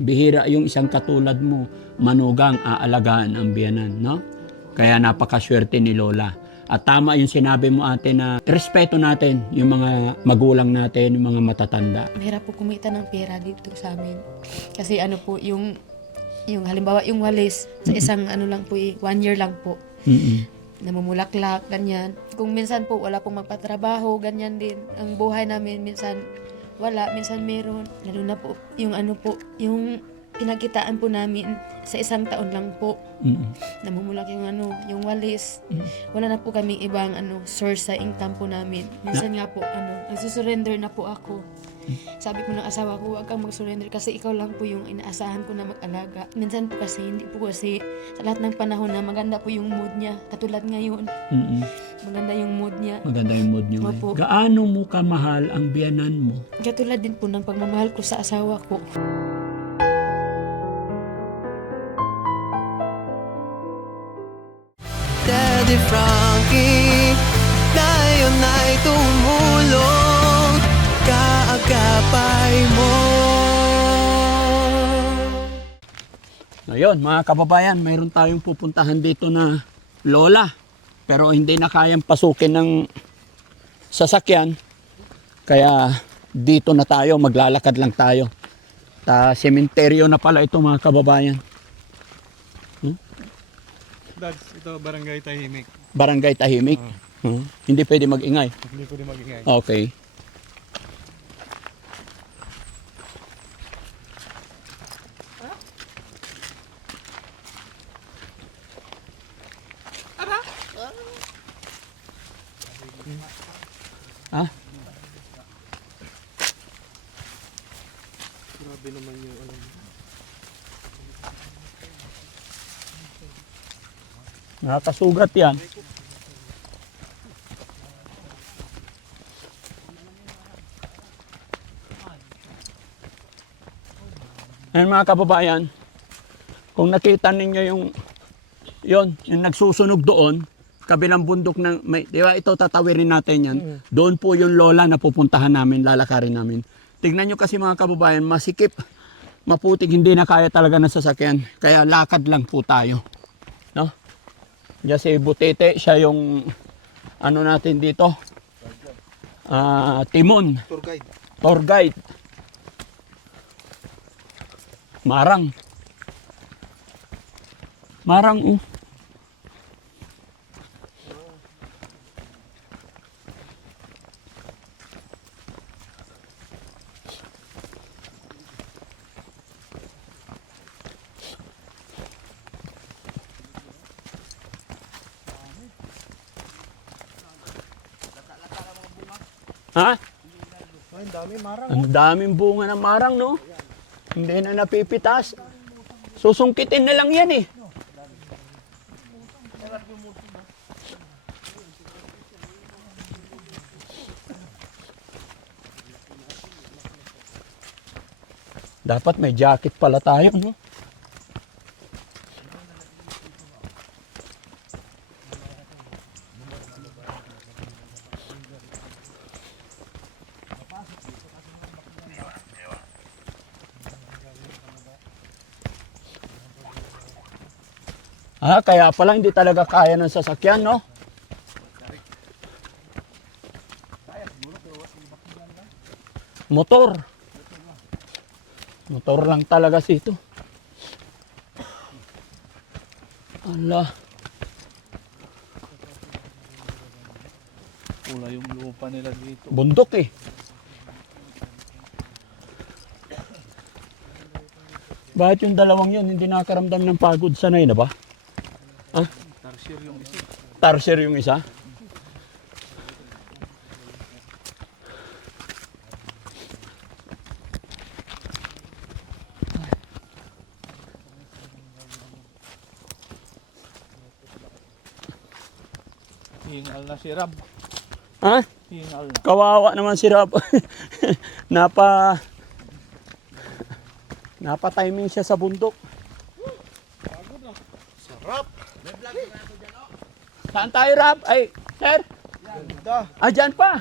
Bihira yung isang katulad mo, manugang aalagaan ang biyanan, no? Kaya napakaswerte ni Lola. At tama yung sinabi mo ate na respeto natin yung mga magulang natin, yung mga matatanda. Mahirap po kumita ng pera dito sa amin. Kasi ano po, yung halimbawa yung walis, sa isang ano lang po, 1 year lang po. Mm-mm. Namumulaklak, ganyan. Kung minsan po wala pong magpatrabaho, ganyan din. Ang buhay namin, minsan wala, minsan meron. Lalo na po, yung ano po, yung pinagkitaan po namin sa isang taon lang po. Mm-mm. Namumulak yung ano, yung walis. Wala na po kaming ibang ano, source sa income po namin. Minsan nga po, ano, nagsusurrender na po ako. Sabi ko ng asawa ko, huwag kang mag-surrender kasi ikaw lang po yung inaasahan ko na mag-alaga. Minsan po kasi, hindi po kasi sa lahat ng panahon na maganda po yung mood niya. Katulad ngayon, Mm-mm. maganda yung mood niya. Maganda yung mood niyo. Opo. Gaano mo kamahal ang biyanan mo? Katulad din po ng pagmamahal ko sa asawa ko. Daddy Frankie, ngayon ay tumulong, kaagapay mo. Ngayon, mga kababayan, mayroon tayong pupuntahan dito na lola. Pero hindi na kayang pasukin ng sasakyan. Kaya dito na tayo, maglalakad lang tayo. Sementeryo na pala ito mga kababayan. Dads, ito barangay Tahimik. Barangay Tahimik. Hindi pwede mag-ingay. Hindi ko din mag-ingay. Okay. Ha? Grabe naman yung ano. Nakakasugat yan. Ayan mga kababayan, kung nakita ninyo yung nagsusunog doon, kabilang bundok ng, di ba ito tatawirin natin yan, doon po yung lola na pupuntahan namin, lalakarin namin. Tignan nyo kasi mga kababayan, masikip, maputik, hindi na kaya talaga ng sasakyan, kaya lakad lang po tayo. No? Diyan si Butete, siya yung ano natin dito, Timon, Tour guide. tour guide. Marang. Marang, Ha? Ay, dami marang. Ang daming bunga ng marang, no? Hindi na napipitas. Susungkitin na lang yan eh. Dapat may jacket pala tayo, no? Kaya pala hindi talaga kaya ng sasakyan, no? Motor. Motor lang talaga sito. Allah. Pula yung lupa nila dito. Bundok eh. Bakit yung dalawang yun hindi nakaramdam ng pagod? Sanay na ba? Ha? Tarsier yung isa. Tarsier yung isa? Hingal na si Rab. Ha? Hingal na. Kawawa naman si Rob. Napa-timing siya sa bundok. Sarap. Saan tayo, Rob? Ay, sir? Dyan pa.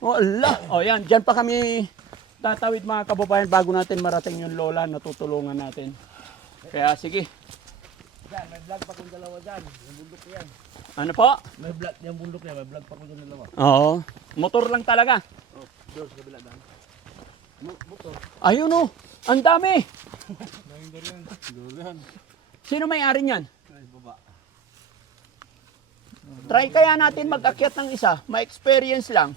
Wala. O yan, dyan pa kami tatawid mga kababayan bago natin marating yung lola na tutulungan natin. Kaya sige. Dyan, may vlog pa kung dalawa dyan. Yung bundok yan. Ano po? May vlog, yung bundok yan, may vlog pa kung dalawa. Oo. Motor lang talaga. Oh, doon sa kabila daan. Motor. Ayun oh. Ang dami. Durian. Sino may-ari niyan? Ay, baba. Try kaya natin mag-akyat ng isa. May experience lang.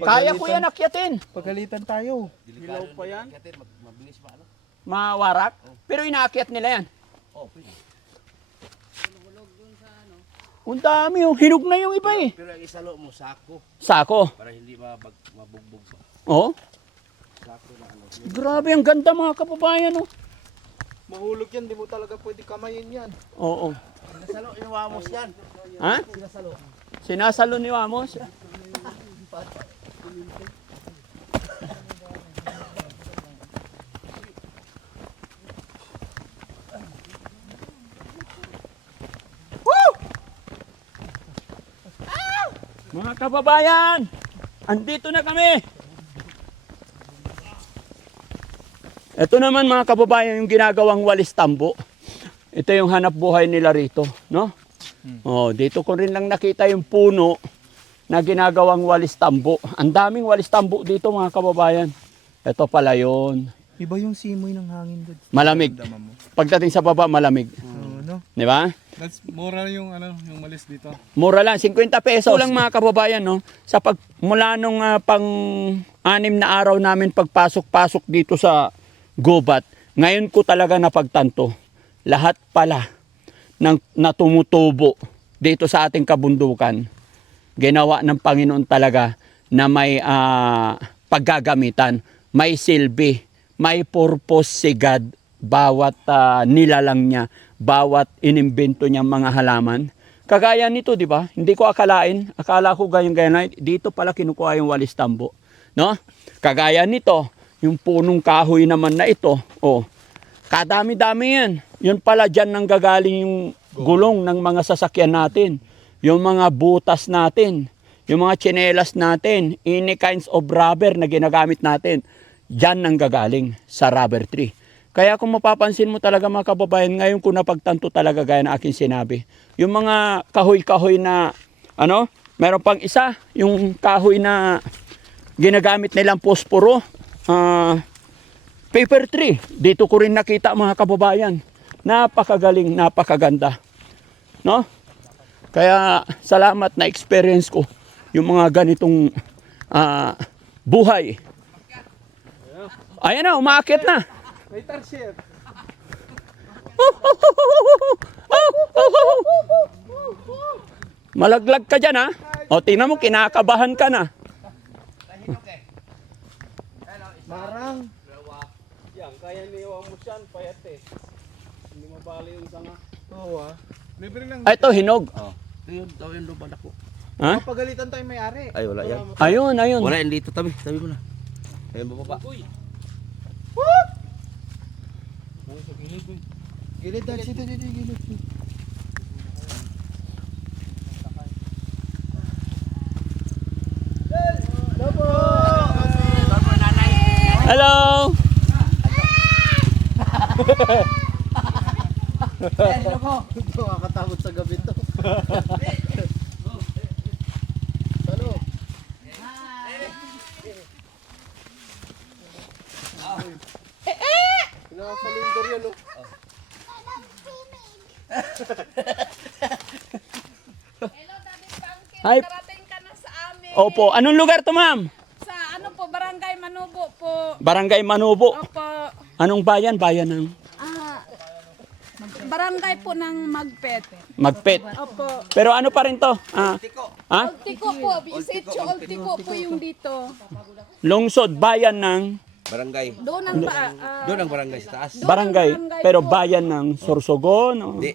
Kaya ko yan akyatin. Pagalitan tayo. Hilaw pa yan. Katin, mabilis pa ano? Mawarak. Pero inaakyat nila yan. Oh, pwede. Ang dami oh. Hinog na yung iba eh. Pero ang isalo mo, sako. Sako. Para hindi mabugbog pa. Oh. Sako na ano. Grabe ang ganda mga kababayan oh. Mahulog yan, di mo talaga pwede kamayin yan. Oo. Sinasalo, inuwamos yan. Ha? Sinasalo. Sinasalo ni Wamos. Woo! Mga kababayan, andito na kami. Ito naman mga kababayan yung ginagawang walis tambo. Ito yung hanap buhay nila rito, no? Oh, dito ko rin lang nakita yung puno na ginagawang walis tambo. Ang daming walis tambo dito mga kababayan. Ito pala yun. Iba yung simoy ng hangin doon. Malamig. Mo. Pagdating sa baba, malamig. No? Di ba? That's mura yung yung malis dito. Mura lang, 50 pesos. Lang mga kababayan, no? Sa mula nung pang-6 na araw namin pagpasok-pasok dito sa gubat, ngayon ko talaga napagtanto. Lahat pala na tumutubo dito sa ating kabundukan, ginawa ng Panginoon talaga na may paggagamitan, may silbi, may purpose si God, bawat nilalang niya, bawat inimbento niyang mga halaman. Kagaya nito, di ba? Hindi ko akalain, akala ko ganyan dito pala kinukuha yung walis tambo, no? Kagaya nito, yung punong kahoy naman na ito, oh, kadami-dami yan. Yun pala dyan nang gagaling yung gulong ng mga sasakyan natin. Yung mga butas natin. Yung mga tsinelas natin. Any kinds of rubber na ginagamit natin. Dyan nang gagaling sa rubber tree. Kaya kung mapapansin mo talaga mga kababayan, ngayon ko napagtanto talaga gaya na aking sinabi. Yung mga kahoy-kahoy na, meron pang isa, yung kahoy na ginagamit nilang posporo. Paper tree. Dito ko rin nakita mga kababayan. Napakagaling, napakaganda. No? Kaya salamat na experience ko yung mga ganitong buhay. Ayan na, umaakit na. May tarsier. Malaglag ka dyan ha. O tingnan mo, kinakabahan ka na. Marang. Yan, kaya niwa mo siyan, payat eh. Hindi mabali yung sanga. Oo Libre lang. Ay, ito, hinog. Oh. Ito yung luban ako. Ha? Pagalitan tayo may-ari. Ay, wala yan. Ayun, ayun. Wala yan dito, tabi mo na. Ayun, bababa. Gilid dahil dito, gilid. Hello! Nakakatakot sa gabi to. Pinakasalindor yan, oh. Hello, Daddy Frankie. Hi. Nakarating ka na sa amin. Opo, anong lugar to ma'am? Sa ano po, Barangay Manubo po. Barangay Manubo. Opo. Anong bayan? Bayan ng Barangay po ng Magpet. Magpet. Opo. Pero ano pa rin to? Ha? Oltico po, Bisitio Oltico po yung dito. Lungsod, bayan ng Barangay. Doon ang Doon ang barangay sa taas. barangay. barangay Pero po. bayan ng Sorsogon. o? Hindi.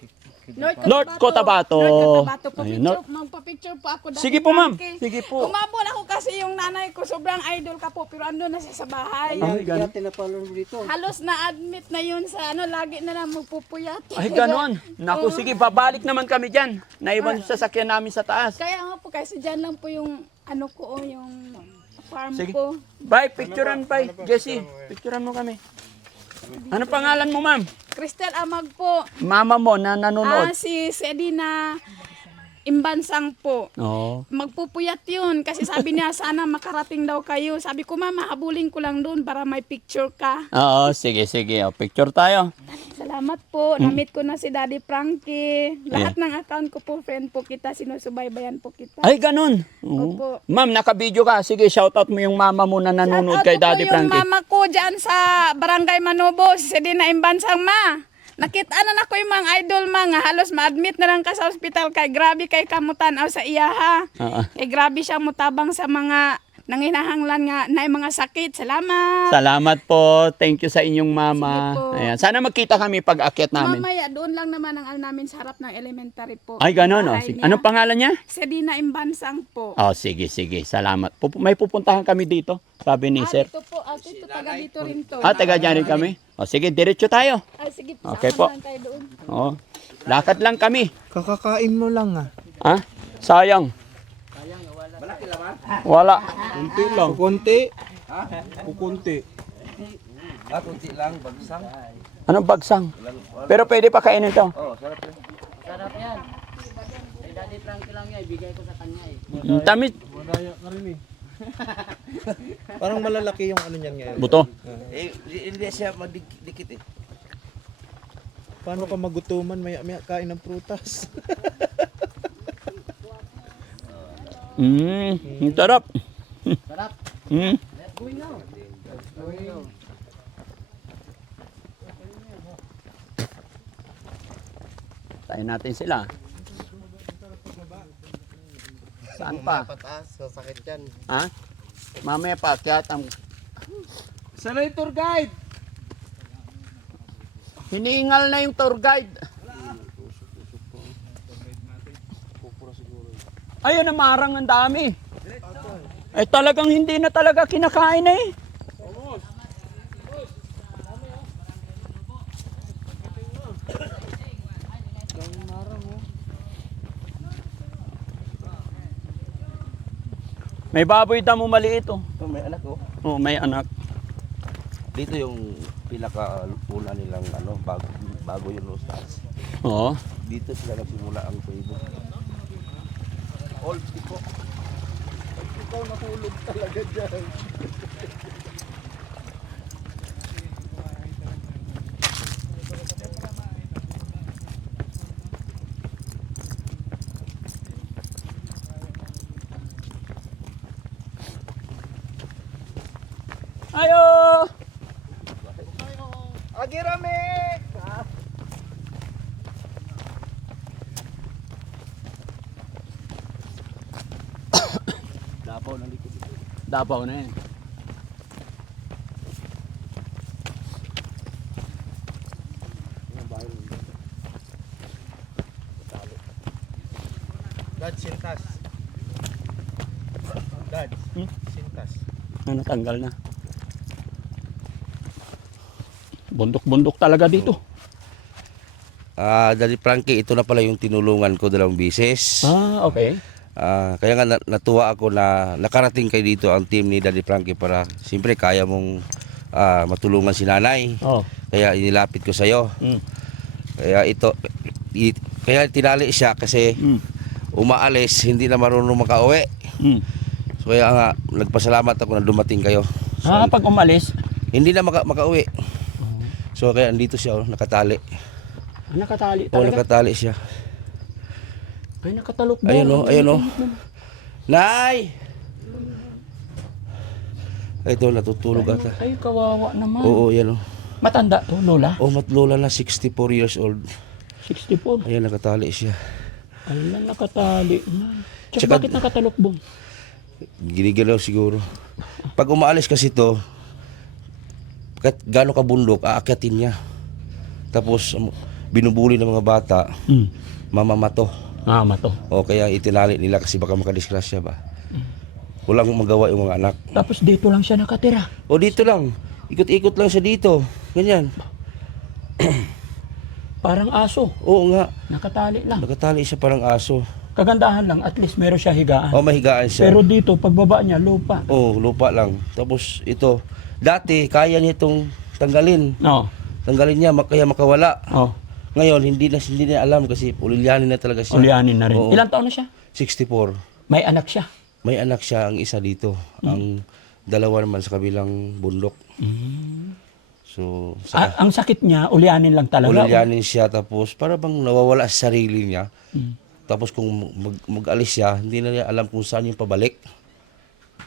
North Cotabato. North Cotabato po. Ayun, Magpa-picture po ako. Daddy Sige po ma'am. Frankie. Sige po. Umabol ako kasi yung nanay ko, sobrang idol ka po, pero ando na siya sa bahay. Ay, ganon. Halos na-admit na yun sa lagi na lang magpupuyat. Ay, ganon. Naku, sige, babalik naman kami dyan. Naiwan yung sasakyan namin sa taas. Kaya nga po, kasi dyan lang po yung yung farm Sige. po. Bye, picturean, bye. Jessie, picturean mo kami. Ano pangalan mo, ma'am? Cristel Amag po. Mama mo na nanonood. Si Sedina Imbansang po. Oo. Magpupuyat yun kasi sabi niya sana makarating daw kayo. Sabi ko mama, habulin ko lang doon para may picture ka. Oo, sige, sige. O, picture tayo. Salamat po. Namit ko na si Daddy Frankie. Lahat ng account ko po, friend po kita. Sinusubaybayan po kita. Ay, ganun. Oo. Opo. Ma'am, naka-video ka. Sige, shoutout mo yung mama mo na nanonood kay Daddy Shoutout po yung Frankie. mama ko dyan sa Barangay Manobo, si Sedina Imbansang ma. Nakita na ko yung mga idol mga halos ma-admit na lang ka sa ospital kay grabe kay kamutan aw sa iyaha. Oo. Kay grabe siyang mutabang sa mga nanginahanglan nga na mga sakit. Salamat. Salamat po. Thank you sa inyong mama. Sige po. Ayan. Sana magkita kami pag akyat namin. Mamaya doon lang naman ang ano namin sa harap ng elementary po. Ay, ganun. Oh. Bahay Sige. niya. Anong pangalan niya? Sedina Imbansang po. Oh, sige, sige. Salamat. May pupuntahan kami dito. Sabi ni sir. Dito po, ito taga dito rin to. Taga dyan rin kami. O, sige, diretso tayo. Sige, Okay sama po. lang tayo doon. O, lakad lang kami. Kakakain mo lang ah. Ha? Sayang. Wala. Kunti lang. Kukunti. Kukunti. Kunti lang, bagsang. Anong bagsang? Pero pwede pa kainin to. Sarap yan. Kay Daddy Frankie lang yan, ibigay ko sa kanya eh. Tamis. Madaya ka rin eh. Parang malalaki yung ano niyan ngayon. Buto. Hindi siya madikit eh. Paano ka magutuman maya kain ng prutas? Ang sarap. Sarap. Mm. Going now. Tayo natin sila. Saan pa? Pataas, sasakit yan. Ha? Mamaya pa, kaya Sana yung tour guide. hinihingal na yung tour guide. Ayun, namarang ang dami. Ay talagang hindi na talaga kinakain na eh. May baboy damo maliit oh. May anak ko. Oh, may anak. Dito yung pinaka-una nilang ano, bago yung Lost Stars. Oo. Dito sila nagsimula ang Facebook. Old tipo. Ikaw nahulog talaga dyan. Ayo! Agirame! Dapaw ng likod. Dapaw na yan. Dad, sintas. Dad, Hmm? sintas. Natanggal na. Bundok-bundok talaga dito. Daddy Frankie, ito na pala yung tinulungan ko 2 beses. Ah, okay. Kaya nga natuwa ako na nakarating kayo dito ang team ni Daddy Frankie para siyempre kaya mong matulungan si nanay. Oh. Kaya inilapit ko sa'yo. Mm. Kaya kaya tinali siya kasi Mm. umaalis, hindi na marunong makauwi. Mm. So kaya nga nagpasalamat ako na dumating kayo. So, Pag umalis, hindi na makauwi. So kaya andito siya, nakatali. nakatali O talaga. nakatali siya. Ay, nakatalokbo. Ayun o, ayun o. Nay! Ito, natutulog ata. Ay, kawawa naman. Oo, yan o. Matanda to, Lola. Oh, matlola na 64 years old. 64. Ayan, nakatali siya. Ala, nakatali na. Tsaka Tsaka- bakit nakatalokbong? Ginigalaw siguro. Pag umaalis kasi to, gano'ng kabundok, aakyatin niya. Tapos, binubuli ng mga bata, Mm. mamamato. Mato. O kaya itinali nila kasi baka makadisgrasya ba. Walang magawa yung mga anak. Tapos dito lang siya nakatira. O dito lang, ikot-ikot lang siya dito. Ganyan. Parang aso. Oo nga, Nakatali lang. nakatali siya parang aso. Kagandahan lang, at least meron siya higaan. O mahigaan siya. Pero dito, pagbaba niya, lupa. Lupa lang. Tapos ito, dati kaya niya itong tanggalin. No. Tanggalin niya, kaya makawala. Oh, Ngayon, hindi na alam kasi ulilyanin na talaga siya. ulyanin na rin. Oo. Ilang taon na siya? 64. May anak siya. May anak siya, ang isa dito. Ang dalawa naman sa kabilang bundok. So, Ang sakit niya, ulyanin lang talaga. ulilyanin siya tapos para bang nawawala sa sarili niya. Tapos kung mag-alis siya, hindi na niya alam kung saan yung pabalik.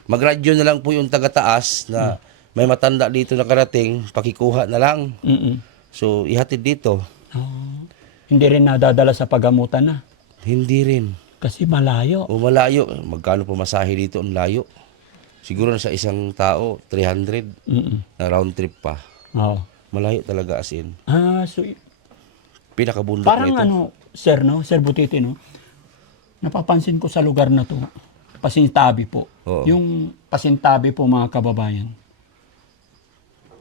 Magradyo na lang po yung taga-taas na may matanda dito na karating, pakikuha na lang. Mm-mm. So, ihatid dito. Oh. Hindi rin nadadala sa pagamutan na. Hindi rin. Kasi malayo. O malayo. Magkano pamasahe dito ang layo? Siguro sa isang tao, 300 Mm-mm. na round trip pa. Oh. Malayo talaga as in. So, Pinakabundok parang nito. sir, no? Sir Butiti, no? Napapansin ko sa lugar na to, Pasintabi po. Oo. Yung Pasintabi po, mga kababayan,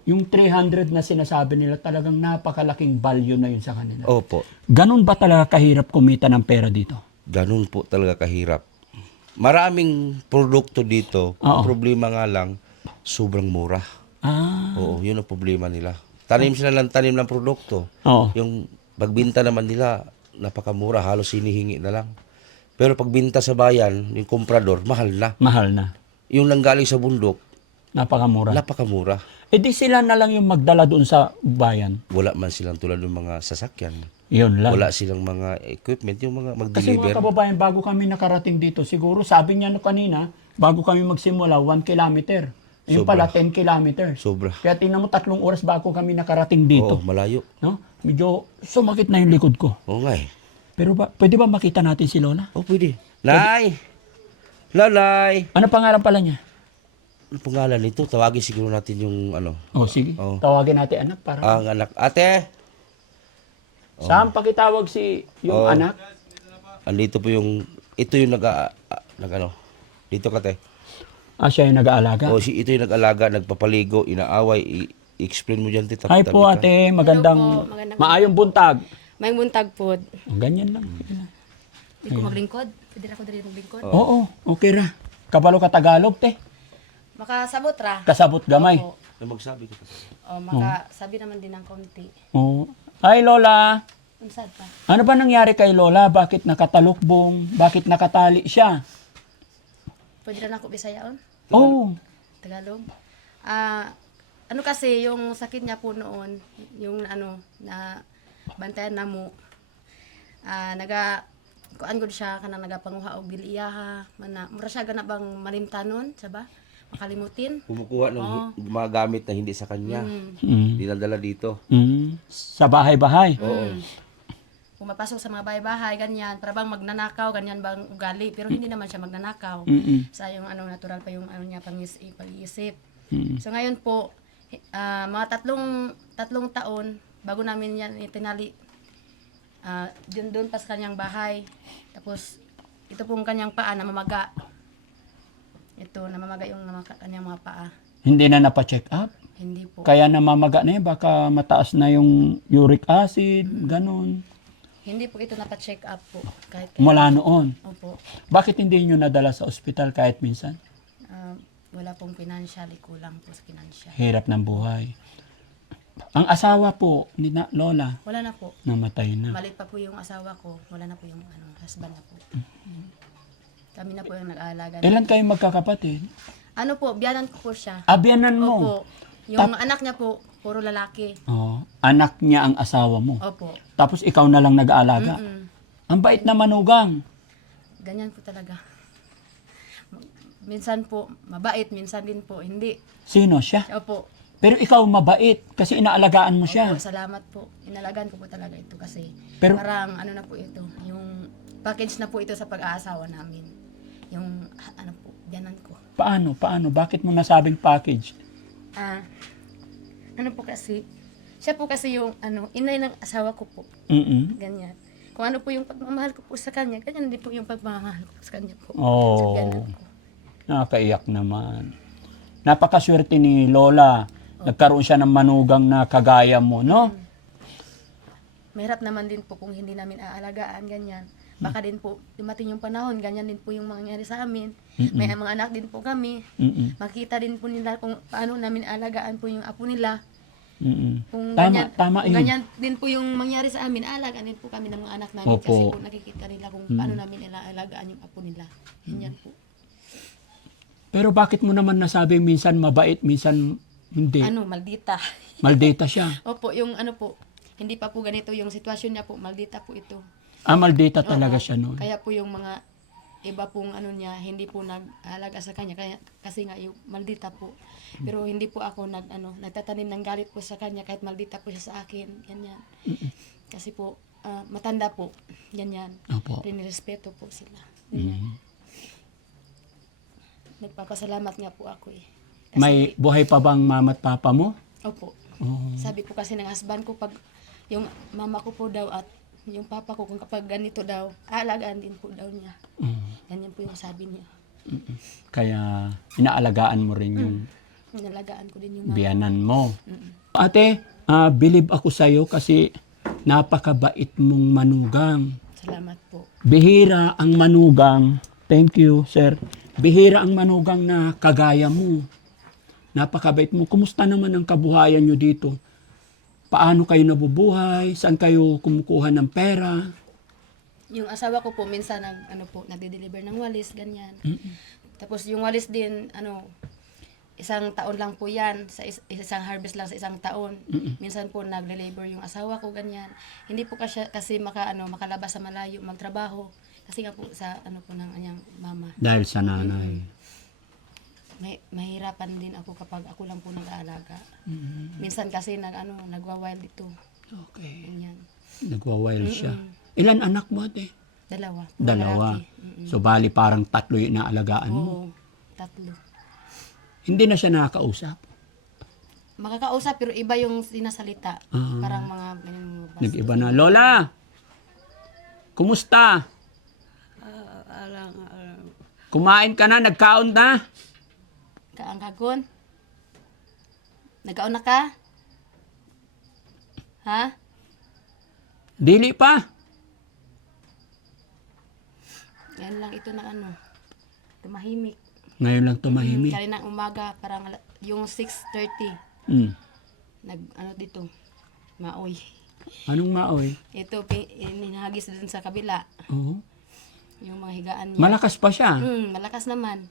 yung 300 na sinasabi nila, talagang napakalaking value na yun sa kanila. Opo. Ganun ba talaga kahirap kumita ng pera dito? Ganun po talaga kahirap. Maraming produkto dito. Oo. Ang problema nga lang, sobrang mura. Oo, yun ang problema nila. Tanim sila ng tanim ng produkto. Oo. Yung pagbinta naman nila, napakamura, halos hinihingi na lang. Pero pagbinta sa bayan, yung komprador, mahal na. Mahal na. Yung nanggaling sa bundok, Napakamura. napakamura. E di sila na lang yung magdala doon sa bayan. Wala man silang tulad ng mga sasakyan. Yun lang. Wala silang mga equipment, yung mga Kasi mag-deliver. mga kababayan, bago kami nakarating dito, siguro sabi niya no kanina, bago kami magsimula, 1 kilometer. Yung Sobra. pala 10 kilometers. Sobra. Kaya tingnan mo, 3 oras bago kami nakarating dito. Oo, malayo. No? Medyo sumakit na yung likod ko. Oo nga eh. Pero pwede ba makita natin si Lola? Oh, pwede. Nay! Nanay! Ano pangalan pala niya? Ano pangalan nito? Tawagin siguro natin yung ano. Oh, sige. Oo. Tawagin natin anak para. Ang anak. Ate! Saan pakitawag si yung Oo. anak? Andito po yung, ito yung nag-ano. Dito ka, te. Siya yung nag-aalaga. O, ito yung nag-alaga, nagpapaligo, inaaway. I-explain mo dyan, te. Hi po Tabi ka. ate, magandang, Hello po, magandang- maayong buntag. May muntag po. Ganyan lang. Hindi ko maglingkod. Pwede na ako dali maglingkod. Oo, okay ra. Kabalo ka Tagalog, te. Makasabot ra. Kasabot gamay. Opo. Na magsabi ka. O, makasabi naman din ng konti. Oo. Hi Lola. Unsad pa. Ano ba nangyari kay Lola? Bakit nakatalukbong? Bakit nakatali siya? Pwede na ako bisayaon? Oh. Tagalog. Ano kasi, yung sakit niya po noon, yung ano, na bantayan na mo, kuan gud siya, kanang nagapanguha og biliyaha, mura siya gana bang malimtanon, saba? Makalimutin. Kumukuha ng mga gamit na hindi sa kanya. Mm. Dinadala dito. Sa bahay-bahay. Oo. Pumapasok sa mga bahay-bahay, ganyan, para bang magnanakaw, ganyan bang ugali, pero hindi naman siya magnanakaw. Sa yung ano, natural pa yung ano niya, pag-iisip. So ngayon po, mga tatlong taon, bago namin yan itinali, doon pa sa kanyang bahay. Tapos, ito pong kanyang paa, namamaga. Ito, namamaga yung kanyang mga paa. Hindi na napacheck up. Hindi po. Kaya namamaga na yun. Baka mataas na yung uric acid, ganun. Hindi po ito napacheck up po. Kahit Mula noon. Opo. Bakit hindi nyo nadala sa ospital kahit minsan? Wala pong financial, kulang po sa financial. Hirap ng buhay. Ang asawa po ni Lola, Wala na po. namatay na. Malit pa po yung asawa ko. Wala na po yung husband na po. Kami na po yung nag-aalaga. Ilan kayong magkakapatid? Ano po, biyanan ko po siya. Abyanan mo. Opo. Yung anak niya po, puro lalaki. Oh, anak niya ang asawa mo. Opo. Tapos ikaw na lang nag-aalaga. Ang bait na manugang. Ganyan po talaga. Minsan po, mabait. Minsan din po, hindi. Sino siya? Opo. Pero ikaw mabait kasi inaalagaan mo siya. Opo, salamat po. Inalagaan ko po talaga ito kasi Pero- parang ano na po ito, yung package na po ito sa pag-aasawa namin. Yung ano po, biyanan ko. Paano? Bakit mo nasabing package? Ano po kasi, siya po kasi yung inay ng asawa ko po. Mm-mm. Ganyan. Kung ano po yung pagmamahal ko po sa kanya, ganyan din po yung pagmamahal ko sa kanya po. Oh, Sa biyanan ko. nakakaiyak naman. Napakaswerte ni Lola. Nagkaroon siya ng manugang na kagaya mo, no? Mahirap naman din po kung hindi namin aalagaan, ganyan. Baka din po, dumating yung panahon, ganyan din po yung mangyari sa amin. May mga anak din po kami. Makita din po nila kung paano namin alagaan po yung apo nila. Kung Tama kung yun. ganyan din po yung mangyari sa amin, alagaan din po kami ng mga anak namin. Opo. Kasi po nakikita nila kung paano namin alagaan yung apo nila. Ganyan po. Pero bakit mo naman nasabing minsan mabait, minsan hindi? Maldita. Maldita siya. Opo, yung po, hindi pa po ganito yung sitwasyon niya po, maldita po ito. Maldita talaga Oo. siya noon. Kaya po yung mga iba pong niya, hindi po nag-alaga sa kanya kasi nga yung maldita po. Pero hindi po ako nagtatanim ng galit po sa kanya kahit maldita po siya sa akin, ganyan. Kasi po matanda po, ganyan. Opo. Rinirespeto po sila. Ganyan. Nagpapasalamat nga po ako eh. Kasi, May buhay pa bang mama at papa mo? opo. Oo. Sabi po kasi ng husband ko, pag yung mama ko po daw at yung papa ko, kung kapag ganito daw, aalagaan din po daw niya. Ganyan po yung sabi niya. Kaya inaalagaan mo rin yung Nalagaan ko din yung mama. biyanan mo. Ate, believe ako sa'yo kasi napakabait mong manugang. Salamat po. Bihira ang manugang. Thank you, sir. Bihira ang manugang na kagaya mo. Napakabait mo. Kumusta naman ang kabuhayan nyo dito? Paano kayo nabubuhay? Saan kayo kumukuha ng pera? Yung asawa ko po, minsan nagde-deliver ng walis, ganyan. Tapos yung walis din, isang taon lang po yan, sa isang harvest lang sa isang taon. Minsan po nagle-labor yung asawa ko, ganyan. Hindi po kasi makalabas sa malayo, magtrabaho. Kasi nga po sa po ng anyang mama. Dahil sa nanay. Mahirapan din ako kapag ako lang po nag-aalaga. Minsan kasi nagwa-wild ito. Okay. Ganyan. Nagwa-wild siya. Ilan anak mo, ate? Dalawa. Dalawa. Lalaki. So, bali parang 3 yung inaalagaan mo. Oo, 3. Hindi na siya nakakausap. Makakausap pero iba yung sinasalita. Parang mga Nag-iba na. Lola! Kumusta? Kumain ka na? Nagkaon na? kaangkagon. Nagkaon na ka? Ha? Dili pa. Yan lang ito na tumahimik. Ngayon lang tumahimik. Kaninang umaga, parang yung 6:30, Mm. dito, maoy. Anong maoy? Ito, inahagis dun sa kabila, Oo. yung mga higaan niya. Malakas pa siya. Malakas naman.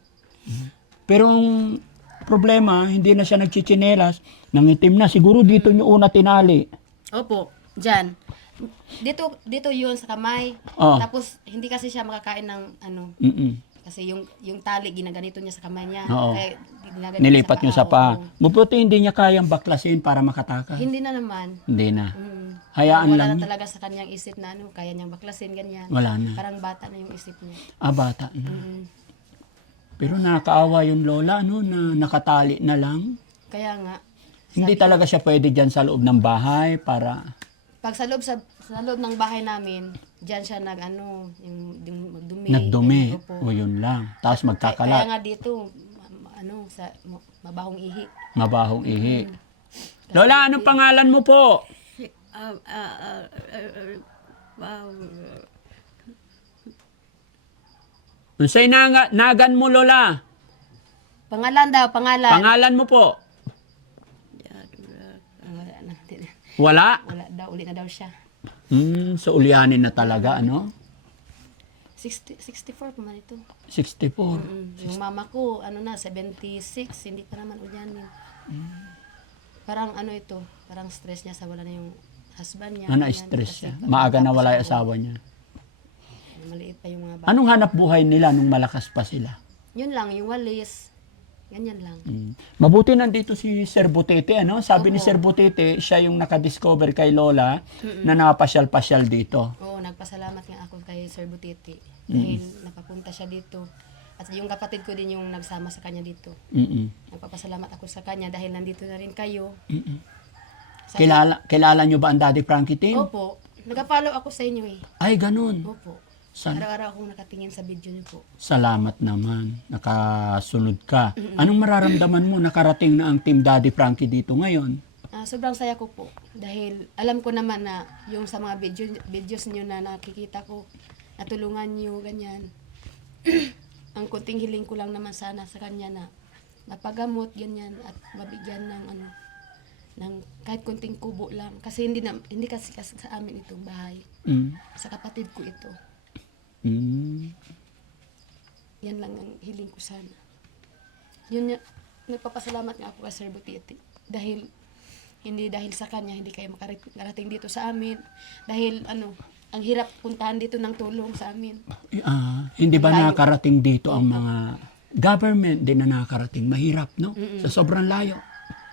Pero ang problema, hindi na siya nagchichinelas. Nangitim na. Siguro dito niyo una tinali. Opo, dyan. Dito yun sa kamay. Oo. Tapos, hindi kasi siya makakain ng Mm-mm. kasi yung tali, ginaganito niya sa kamay niya. Oo. Kaya, ginaganito Nilipat niyo sa paa. oo. Mabuti hindi niya kayang baklasin para makatakas. Hindi na naman. Hindi na. Mm. Hayaan Wala lang na niya. talaga sa kanyang isip na kaya niyang baklasin, ganyan. Wala na. Parang bata na yung isip niya. Bata na. Mm. Pero nakakaawa yung lola, na nakatali na lang. Kaya nga, Hindi talaga siya pwede dyan sa loob ng bahay para... pag sa loob ng bahay namin, diyan siya yung dumi. Nagdumi. Opo. O yun lang. Tapos Kaya magkakalat. nga dito, mabahong ihi. Mabahong ihi. Lola, anong pangalan mo po? Unsay nagan mo, Lola? Pangalan daw, pangalan. Pangalan mo po? Wala na. Wala? Wala daw, uli na daw siya. So ulyanin na talaga, ano? 64 pa man ito. 64. Yung mama ko, 76, hindi pa naman ulyanin. Parang ito, parang stress niya sa wala na yung husband niya. ganyan. Na-stress Kasi siya. pag- Maaga na wala yung tapos, asawa niya. Maliit pa yung mga bata. Anong hanap buhay nila nung malakas pa sila? Yun lang, yung walis. Ganyan lang. Mabuti nandito si Sir Butete, ano? Sabi ni Opo. Sir Butete, siya yung nakadiscover kay Lola na napasyal-pasyal dito. Oo, nagpasalamat nga ako kay Sir Butiti. Dahil napapunta siya dito. At yung kapatid ko din yung nagsama sa kanya dito. Mm-mm. Nagpapasalamat ako sa kanya dahil nandito na rin kayo. Mm-mm. Sa- Kilala nyo ba ang Daddy Frankie Team? Opo. Nag-follow ako sa inyo eh. Ay, ganun. Opo. Sal- Araw-araw akong nakatingin sa video niyo po. Salamat naman. Nakasunod ka. Anong mararamdaman mo? Nakarating na ang Team Daddy Frankie dito ngayon. Sobrang saya ko po. Dahil alam ko naman na yung sa mga videos niyo na nakikita ko, natulungan niyo, ganyan. Ang kunting hiling ko lang naman sana sa kanya na napagamot, ganyan, at mabigyan ng ano, ng kahit kunting kubo lang. Kasi hindi kasi sa amin itong bahay. Sa kapatid ko ito. Yan lang ang hiling ko sana. Yun, nagpapasalamat nga ako kay Sir Butiti. Hindi dahil sa kanya, hindi kayo makarating dito sa amin. Dahil ang hirap puntahan dito ng tulong sa amin. Hindi ba Layo. nakarating dito ang mga government din na nakarating? Mahirap, no? Sa sobrang layo.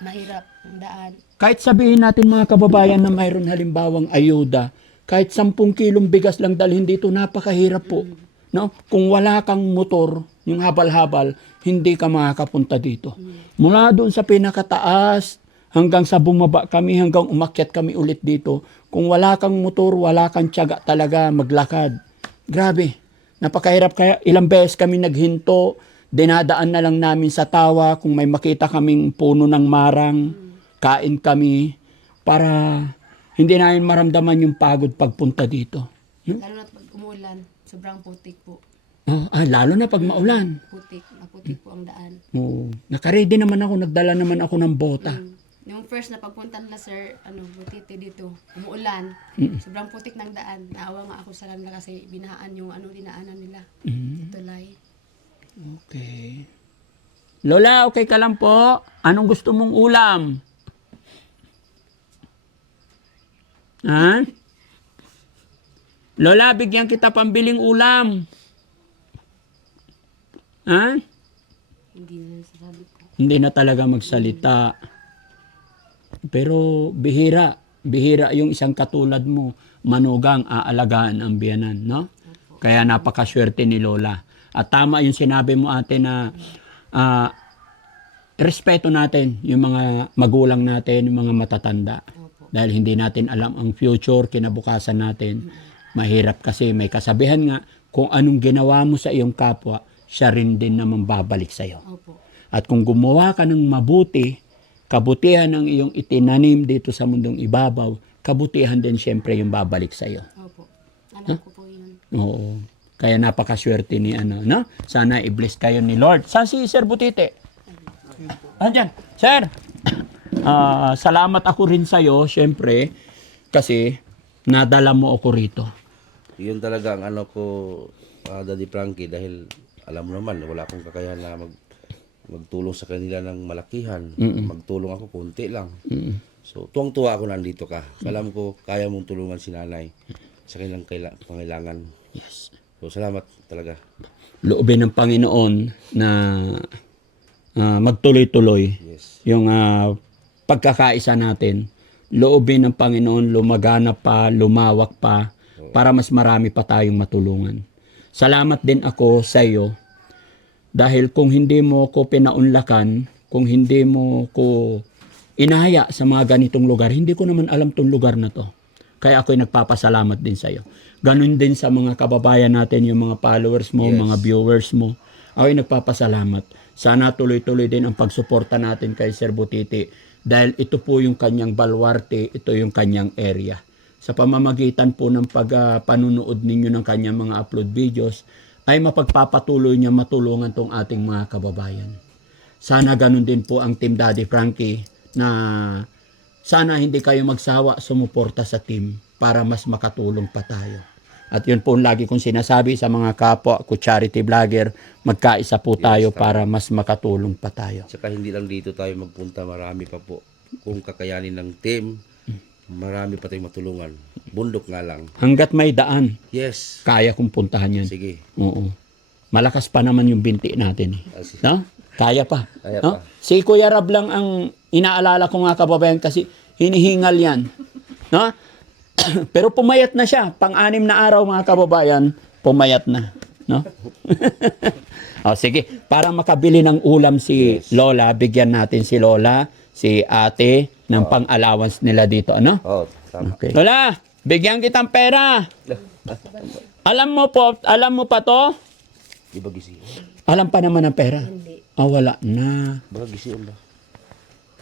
Mahirap ang daan. Kahit sabihin natin mga kababayan na mayroon halimbawang ayuda, kahit 10 kilong bigas lang dalhin dito, napakahirap po. No? Kung wala kang motor, yung habal-habal, hindi ka makakapunta dito. Mula doon sa pinakataas, hanggang sa bumaba kami, hanggang umakyat kami ulit dito. Kung wala kang motor, wala kang tiyaga talaga maglakad. Grabe, napakahirap. Kaya ilang beses kami naghinto, dinadaan na lang namin sa tawa, kung may makita kaming puno ng marang, kain kami, para hindi namin maramdaman yung pagod pagpunta dito. Lalo na pag umuulan, sobrang putik po. Lalo na pag maulan. Maputik po ang daan. Nakaready naman ako, nagdala naman ako ng bota. Yung first na pagpunta nila Sir Butiti dito, umuulan, sobrang putik ng daan. Naawa nga ako sa kanila kasi binahaan yung dinaanan nila. Tulay. Okay. Lola, okay ka lang po? Anong gusto mong ulam? Ha? Lola, bigyan kita pambiling ulam. Ha? Hindi na nasasabi ko. Hindi na talaga magsalita. Pero bihira yung isang katulad mo, manugang aalagaan ang biyanan, no? Kaya napakaswerte ni Lola. At tama yung sinabi mo ate na respeto natin yung mga magulang natin, yung mga matatanda. Dahil hindi natin alam ang future, kinabukasan natin. Mahirap kasi may kasabihan nga, kung anong ginawa mo sa iyong kapwa, siya rin din naman babalik sa iyo. Opo. At kung gumawa ka ng mabuti, kabutihan ng iyong itinanim dito sa mundong ibabaw, kabutihan din siyempre yung babalik sa iyo. Opo. Alam ko po yun. Oo. Kaya napakaswerte ni no? Sana i-bless kayo ni Lord. Saan si Sir Butite? Andyan. Sir, salamat ako rin sa'yo, siyempre, kasi nadala mo ako rito. Yun talaga ang ko, Daddy Frankie, dahil alam mo naman, wala akong kakayahan na magtulong sa kanila ng malakihan. Magtulong ako konti lang. So, tuwang-tuwa ako nandito ka. Alam ko, kaya mong tulungan si nanay sa kanilang pangailangan. Yes. So, salamat talaga. Loobin ng Panginoon na magtuloy-tuloy Yes. yung pagkakaisa natin. Loobin ng Panginoon lumaganap pa, lumawak pa, para mas marami pa tayong matulungan. Salamat din ako sa iyo dahil kung hindi mo ko pinaunlakan, kung hindi mo ko inaya sa mga ganitong lugar, hindi ko naman alam tong lugar na to. Kaya ako'y nagpapasalamat din sa iyo. Ganun din sa mga kababayan natin, yung mga followers mo, Yes. mga viewers mo. Ako'y nagpapasalamat. Sana tuloy-tuloy din ang pagsuporta natin kay Sir Butiti dahil ito po yung kanyang baluarte, ito yung kanyang area. Sa pamamagitan po ng panunood ninyo ng kanyang mga upload videos, ay mapagpapatuloy niya matulungan tong ating mga kababayan. Sana ganun din po ang Team Daddy Frankie na sana hindi kayo magsawa sumuporta sa team para mas makatulong pa tayo. At yun po ang lagi kong sinasabi sa mga kapwa ko charity vlogger, magkaisa po tayo para mas makatulong pa tayo. Saka hindi lang dito tayo magpunta, marami pa po. Kung kakayanin ng team, marami pa tayong matulungan. Bundok nga lang. Hanggat may daan, Yes. kaya kong puntahan yan. Sige. Oo. Malakas pa naman yung binti natin. No? Kaya pa. Kaya no? pa. Si Kuya Rab lang ang inaalala ko nga kababayan kasi hinihingal yan. No? Pero pumayat na siya. Pang-6 na araw mga kababayan, pumayat na. No? Sige, para makabili ng ulam si Lola, bigyan natin si Lola, si ate, ng pang-allowance nila dito. Ano? Oh, tama. Okay. Lola, bigyan kitang pera. Alam mo pa to? Di ba gisi? Alam pa naman ang pera? Hindi. Wala na. Baka gisi ba?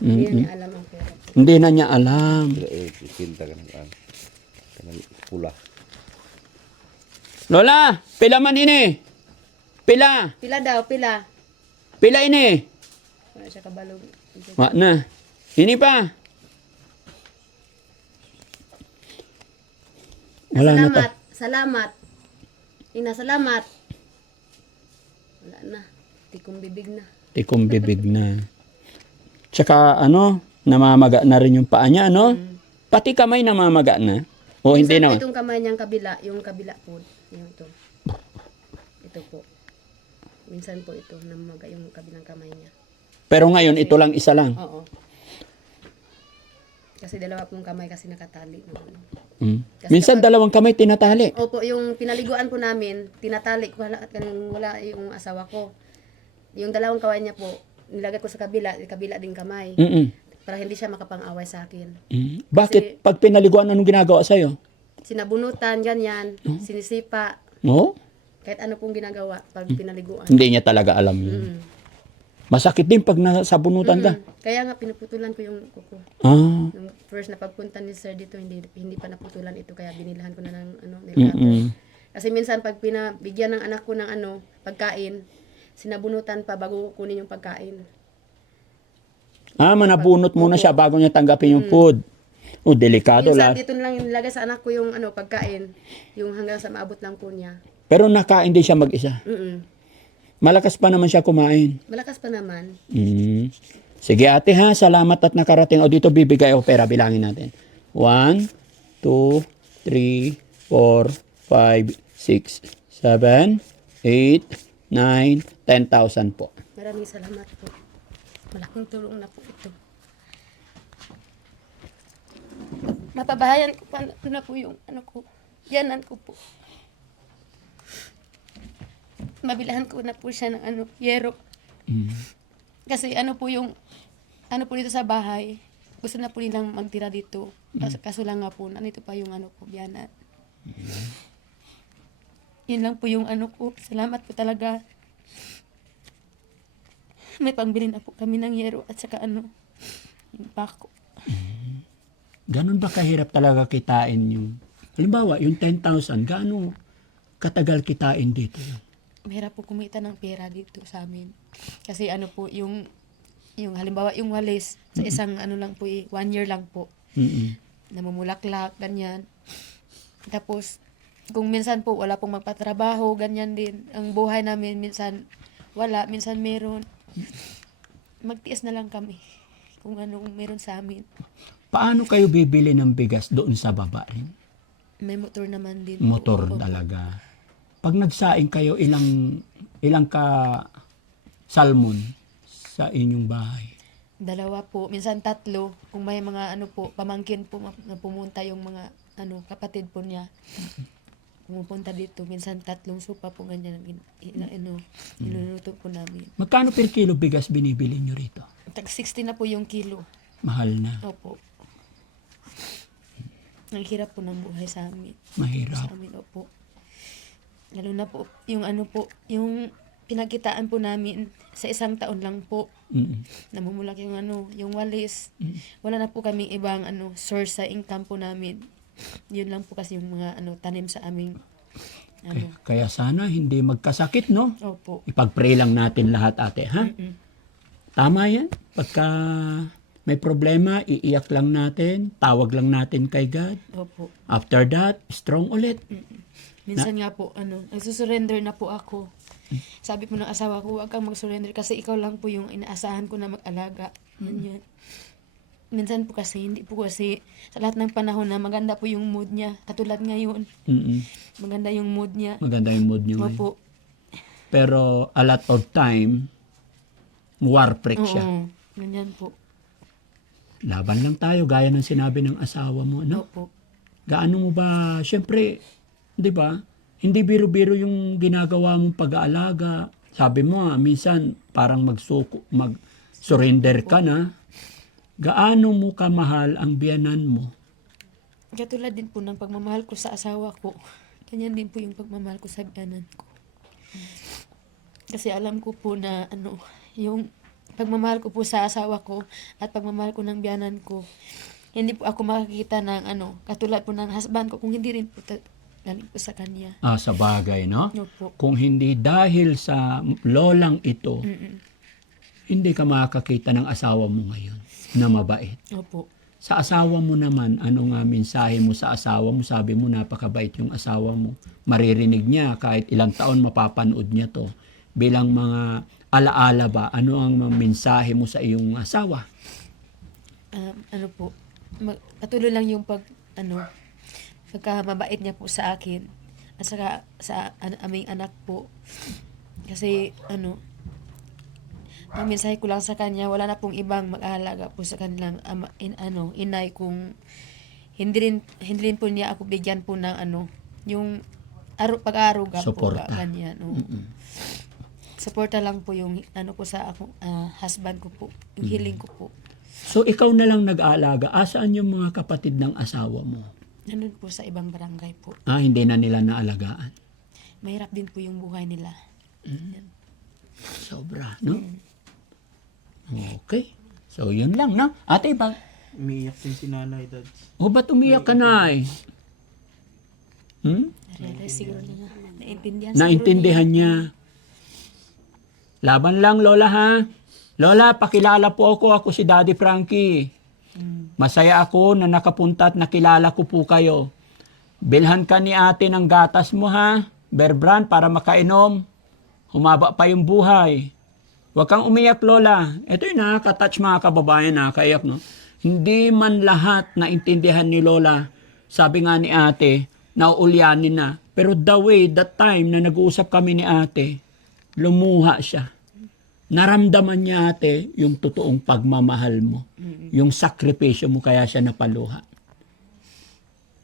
Hindi na niya alam ang pera. Hindi na niya alam. Kinta ka ng pula. Lola, pila man ini? Pila? Pila daw, pila. Pila ini? Wala siya kabalog. Wa na. Ini pa. Wala na to. Salamat. Salamat. Ina, salamat. Wala na. Tikong bibig na. Tikong bibig na. Tsaka namamaga na rin yung paa niya, no? Pati kamay namamaga na. O hindi Minsan naman. po itong kamay niyang kabila, yung kabila po. Yung ito. Ito po. Minsan po ito, namaga yung kabilang kamay niya. Pero ngayon, ito lang isa lang. Oo. Kasi dalawa pong kamay kasi nakatali. Mm. Kasi Minsan kapag- dalawang kamay tinatali. Opo, yung pinaliguan po namin, tinatali ko wala yung asawa ko. Yung dalawang kamay niya po, nilagay ko sa kabila din kamay. Mm-mm. Para hindi siya makapang-away sa akin. Mm. Bakit pag pinaliguan, anong ginagawa sa'yo? Sinabunutan, ganyan, sinisipa, No? kahit ano pong ginagawa pag pinaliguan. Hindi niya talaga alam yun. Masakit din pag nasabunutan ka. Kaya nga pinuputulan ko yung kuko. Ah. Nung first na pagpunta ni sir dito, hindi pa naputulan ito, kaya binilahan ko na ng Mm-mm. Kasi minsan pag pinabigyan ng anak ko ng pagkain, sinabunutan pa bago kunin yung pagkain. Ah, manabunot muna siya bago niya tanggapin yung food. O, delikado Minsan lang. dito lang nilagay sa anak ko yung pagkain, yung hanggang sa maabot lang po niya. Pero nakain din siya mag-isa. Malakas pa naman siya kumain. Malakas pa naman. Mm. Sige ate ha, salamat at nakarating. O dito bibigay ako pera, bilangin natin. 1, 2, 3, 4, 5, 6, 7, 8, 9, 10,000 po. Maraming salamat po. Malaking tulong na po ito. Mapabahayan ko pa na po yung yanan ko po. Mabilahan ko na po siya ng yero. Kasi po dito sa bahay, gusto na po nilang magtira dito. Kaso lang nga po, nandito pa yung biyanan. Yun lang po yung ko. Salamat po talaga. May pangbili na po kami ng yero at saka yung pako. Ganun ba kahirap talaga kitain yung, halimbawa, yung 10,000, gaano katagal kitain dito yun? Mahirap po kumita ng pera dito sa amin. Kasi yung halimbawa yung walis, sa isang lang po 1 year lang po. Mm-mm. Namumulaklak, ganyan. Tapos, kung minsan po wala pong magpatrabaho, ganyan din. Ang buhay namin, minsan wala, minsan meron. Magtiis na lang kami kung anong meron sa amin. Paano kayo bibili ng bigas doon sa baba rin? May motor naman din. Motor po. talaga. Pag nagsaing kayo, ilang ka salmon sa inyong bahay? 2 po, minsan 3. Kung may mga pamangkin po na pumunta yung mga kapatid po niya. Pumupunta dito, minsan 3 supa po ganyan niluluto po namin. Magkano per kilo bigas binibili nyo rito? Tag 60 na po yung kilo. Mahal na. Opo. Ang hirap po ng buhay sa amin. Mahirap. Sa amin, opo. Lalo na po, yung pinagkitaan po namin sa 1 taon lang po. Mm-mm. Namumulak yung walis. Wala na po kaming ibang source sa income po namin. Yun lang po kasi yung mga tanim sa aming Kaya sana hindi magkasakit, no? Opo. Ipag-pray lang natin lahat, ate, ha? Tama yan. Pagka may problema, iiyak lang natin, tawag lang natin kay God. Opo. After that, strong ulit. Minsan nga po, nagsusurrender na po ako. Sabi po ng asawa ko, huwag kang mag-surrender kasi ikaw lang po yung inaasahan ko na mag-alaga. Yun. Minsan po kasi, hindi po kasi, sa lahat ng panahon na maganda po yung mood niya. Katulad ngayon, Mm-mm. maganda yung mood niya. Maganda yung mood nyo ngayon. Opo. Pero a lot of time, war freak siya. Oo. Ganyan po. Laban lang tayo, gaya ng sinabi ng asawa mo, no? Opo. Gaano mo ba, syempre, di ba, hindi biro-biro yung ginagawa mong pag-aalaga. Sabi mo minsan parang mag-surrender ka na. Gaano mo kamahal ang biyanan mo? Katulad din po ng pagmamahal ko sa asawa ko. Ganyan din po yung pagmamahal ko sa biyanan ko. Kasi alam ko po na yung pagmamahal ko po sa asawa ko at pagmamahal ko ng biyanan ko, hindi po ako makakita ng katulad po ng husband ko kung hindi rin po galing po sa kanya. Sa bagay, no? Opo. Kung hindi dahil sa lolang ito, hindi ka makakakita ng asawa mo ngayon na mabait. Opo. Sa asawa mo naman, ano nga mensahe mo sa asawa mo? Sabi mo, napakabait yung asawa mo. Maririnig niya, kahit ilang taon mapapanood niya to. Bilang mga alaala ba, ano ang mensahe mo sa iyong asawa? Ano po, patuloy lang yung pagka mabait niya po sa akin. At saka sa aming anak po. Kasi ang mensahe ko lang sa kanya, wala na pong ibang mag-aalaga po sa kanilang inay kung hindi rin po niya ako bigyan po ng yung pag-aaruga po Suporta. ganyan. Suporta lang po yung po sa ako husband ko po, yung hiling ko po. So, ikaw na lang nag-aalaga. Asaan yung mga kapatid ng asawa mo? Nandun po sa ibang barangay po. Hindi na nila naalagaan. Mahirap din po yung buhay nila. Yan. Sobra, no? Okay. So, yun lang, no? Ate, ba? Umiiyak din si nanay, Dads. Ba't umiyak ka na eh? Realize siguro niya. Naintindihan Naintindihan niya. Laban lang, Lola, ha? Lola, pakilala po ako. Ako si Daddy Frankie. Masaya ako na nakapunta at nakilala ko po kayo. Bilhan ka ni ate ng gatas mo, ha? Bear Brand, para makainom. Humaba pa yung buhay. Huwag kang umiyak, Lola. Ito yung nakaka-touch mga kababayan, nakakaiyak, no? Hindi man lahat naintindihan ni Lola. Sabi nga ni ate, nauulyanin na. Pero the way, that time na nag-uusap kami ni ate, lumuha siya. Naramdaman niya ate yung totoong pagmamahal mo. Yung sakripisyo mo, kaya siya napaluha.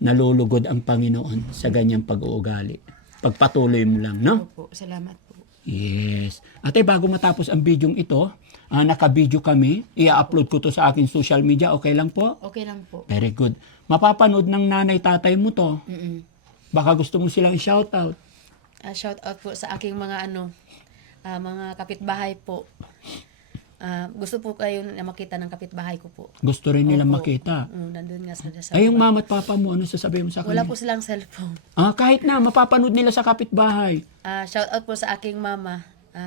Nalulugod ang Panginoon sa ganyang pag-uugali. Pagpatuloy mo lang, no? Opo, salamat po. Yes. Ate, bago matapos ang bidyong ito, naka-video kami. I-upload ko to sa aking social media. Okay lang po? Okay lang po. Very good. Mapapanood ng nanay, tatay mo to. Baka gusto mo silang shoutout. Shout out po sa aking mga mga kapitbahay po. Gusto po kayo na makita ng kapitbahay ko po. Gusto rin nila Opo. makita. Nandun nga sa Ay, yung mama at papa mo, ano sasabihin mo sa Wala kanila? po silang cellphone. Kahit na, mapapanood nila sa kapitbahay. Shout out po sa aking mama,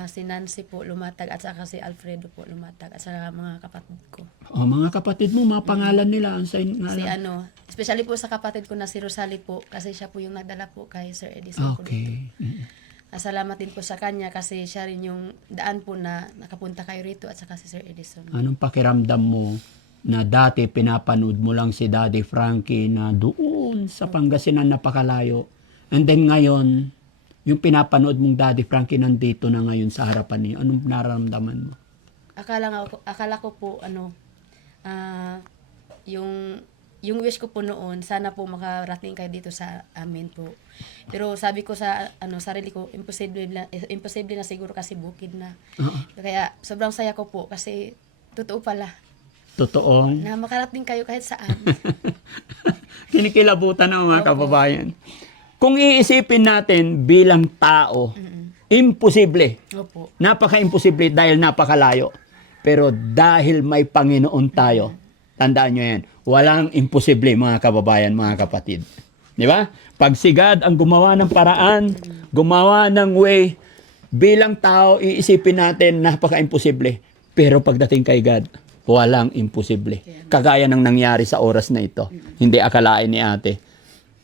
si Nancy po Lumatag at saka si Alfredo po Lumatag at saka mga kapatid ko. Mga kapatid mo, mga pangalan nila. Ang sign Si ngalan. especially po sa kapatid ko na si Rosalie po kasi siya po yung nagdala po kay Sir Edison po dito. Okay. Salamat din po sa kanya kasi siya rin yung daan po na nakapunta kayo rito at saka si Sir Edison. Anong pakiramdam mo na dati pinapanood mo lang si Daddy Frankie na doon sa Pangasinan napakalayo. And then ngayon, yung pinapanood mong Daddy Frankie nandito na ngayon sa harapan niyo. Anong nararamdaman mo? Akala ko po yung wish ko po noon, sana po makarating kayo dito sa amin po. Pero sabi ko sa sarili ko, imposible na siguro kasi bukid na. Kaya sobrang saya ko po kasi totoo pala Totoong na makarating kayo kahit saan. kinikilabutan ng mga kababayan. Kung iisipin natin bilang tao, imposible. Opo. Napaka-imposible dahil napakalayo. Pero dahil may Panginoon tayo, tandaan nyo yan, walang imposible mga kababayan, mga kapatid. Di ba? Pag si God ang gumawa ng paraan, gumawa ng way, bilang tao, iisipin natin, napaka-imposible. Pero pagdating kay God, walang imposible. Kagaya ng nangyari sa oras na ito. Hindi akalain ni ate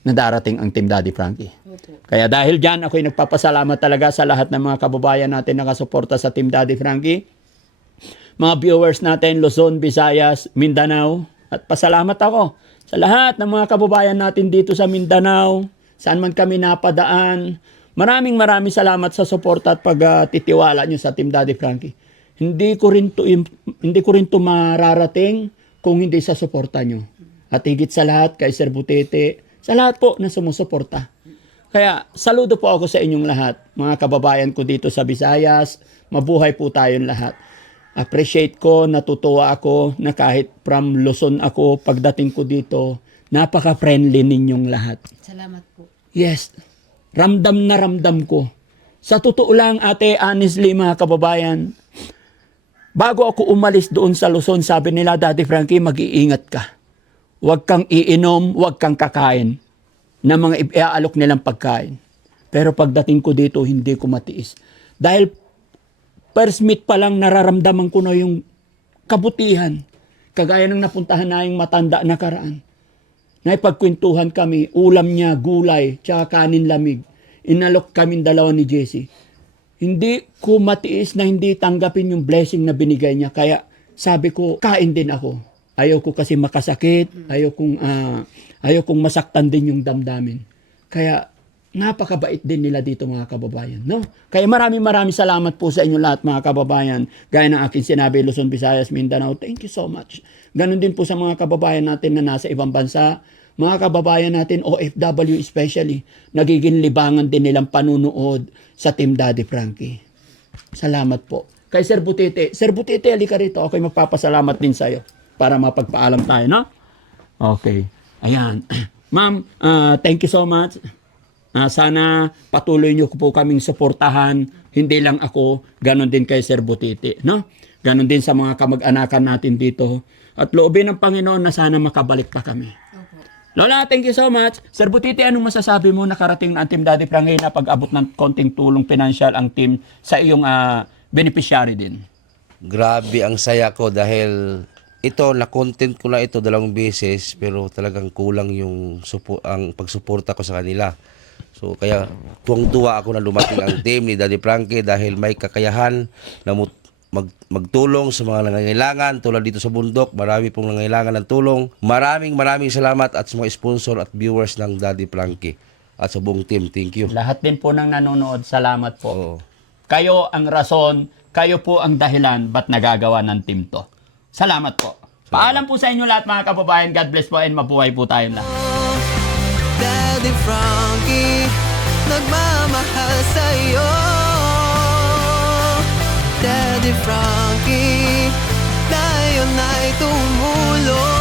na darating ang Team Daddy Frankie. Kaya dahil dyan, ako'y nagpapasalamat talaga sa lahat ng mga kababayan natin na nakasuporta sa Team Daddy Frankie. Mga viewers natin, Luzon, Visayas, Mindanao. At pasalamat ako sa lahat ng mga kababayan natin dito sa Mindanao, saan man kami napadaan. Maraming salamat sa suporta at pagtitiwala nyo sa Team Daddy Frankie. Hindi ko rin to mararating kung hindi sa suporta nyo. At higit sa lahat, kay Sir Butete, sa lahat po na sumusuporta. Kaya, saludo po ako sa inyong lahat, mga kababayan ko dito sa Visayas. Mabuhay po tayong lahat. Appreciate ko, natutuwa ako na kahit from Luzon ako, pagdating ko dito, napaka-friendly ninyong lahat. Salamat po. Yes, ramdam na ramdam ko. Sa totoo lang, ate, honestly, mga kababayan, bago ako umalis doon sa Luzon, sabi nila, Daddy Frankie, mag-iingat ka. Huwag kang iinom, huwag kang kakain. na mga iaalok nilang pagkain. Pero pagdating ko dito, hindi ko matiis. Dahil first meet pa lang nararamdaman ko na yung kabutihan. Kagaya ng napuntahan na yung matanda na karaan. Naipagkwentuhan kami, ulam niya, gulay, tsaka kanin lamig. Inalok kami dalawa ni Jesse. Hindi ko matiis na hindi tanggapin yung blessing na binigay niya. Kaya sabi ko, kain din ako. Ayaw ko kasi makasakit, ayaw kong masaktan din yung damdamin. Kaya napakabait din nila dito mga kababayan. No? Kaya maraming salamat po sa inyo lahat mga kababayan. Gaya ng aking sinabi, Luzon, Visayas, Mindanao, thank you so much. Ganon din po sa mga kababayan natin na nasa ibang bansa. Mga kababayan natin, OFW especially, nagiging libangan din nilang panunood sa Team Daddy Frankie. Salamat po. Kay Sir Butete, halika rito. Okay, magpapasalamat din sa'yo para mapagpaalam tayo, no? Okay. Ayan. Ma'am, thank you so much. Sana patuloy niyo po kaming suportahan. Hindi lang ako, ganon din kay Sir Butete, no? Ganon din sa mga kamag-anakan natin dito. At loobin ng Panginoon na sana makabalik pa kami. Lola, thank you so much. Sir Butiti, anong masasabi mo nakarating na ang Team Daddy Frankie na pag-abot ng konting tulong pinansyal ang team sa iyong beneficiary din? Grabe ang saya ko dahil ito, na-content ko na ito 2 beses pero talagang kulang yung ang pagsuporta ko sa kanila. So kaya tuwang-tuwa ako na dumating ang team ni Daddy Frankie dahil may kakayahan na magtulong sa mga nangangailangan tulad dito sa bundok. Marami pong nangangailangan ng tulong. Maraming salamat at sa mga sponsor at viewers ng Daddy Frankie at sa buong team. Thank you. Lahat din po ng nanonood, salamat po. Oo. Kayo ang rason, kayo po ang dahilan ba't nagagawa ng team to. Salamat po. Paalam po sa inyo lahat mga kababayan. God bless po and mabuhay po tayong lahat. Daddy Frankie, nagmamahal sa'yo. Daddy Frankie, ngayon ay tumulong.